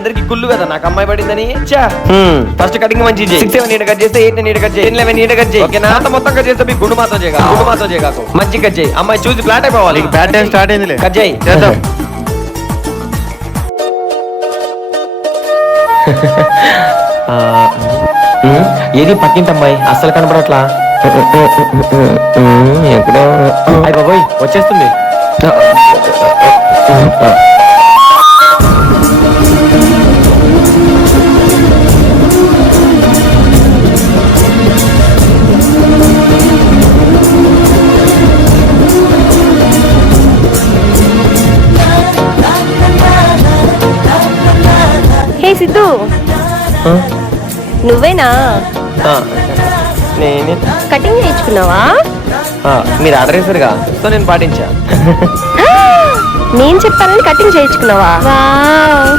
అందరికి కుళ్ళు కదా నాకు అమ్మాయి పడిందని ఫస్ట్ కటింగ్ మంచి 6 7 నీట్ కట్ చేస్తే 8 నీట్ కట్ చేయి 10 11 నీట్ కట్ చేయి ఓకేనా మొత్తం కట్ చేస్తే గుండు మాత్రం చేయగా గుండు మాత్రం చేయగాకు మంచి కట్ చేయి అమ్మాయి చూసి ఫ్లాట్ అయిపోవాలి బ్యాడ్ టైం స్టార్ట్ అయిందిలే కట్ చేయి చేద్దాం ఏది పక్కింటి అమ్మాయి అస్సలు కనపడట్లా ఎక్కడో అయ్య బాబోయ్ వచ్చేస్తుంది హే సిద్ధు నువ్వేనా నేనే కటింగ్ చేయించుకున్నావా మీరు ఆర్డర్ చేశారుగా సో నేను పాటించా నేను చెప్పానని కటింగ్ చేయించుకున్నావా వావ్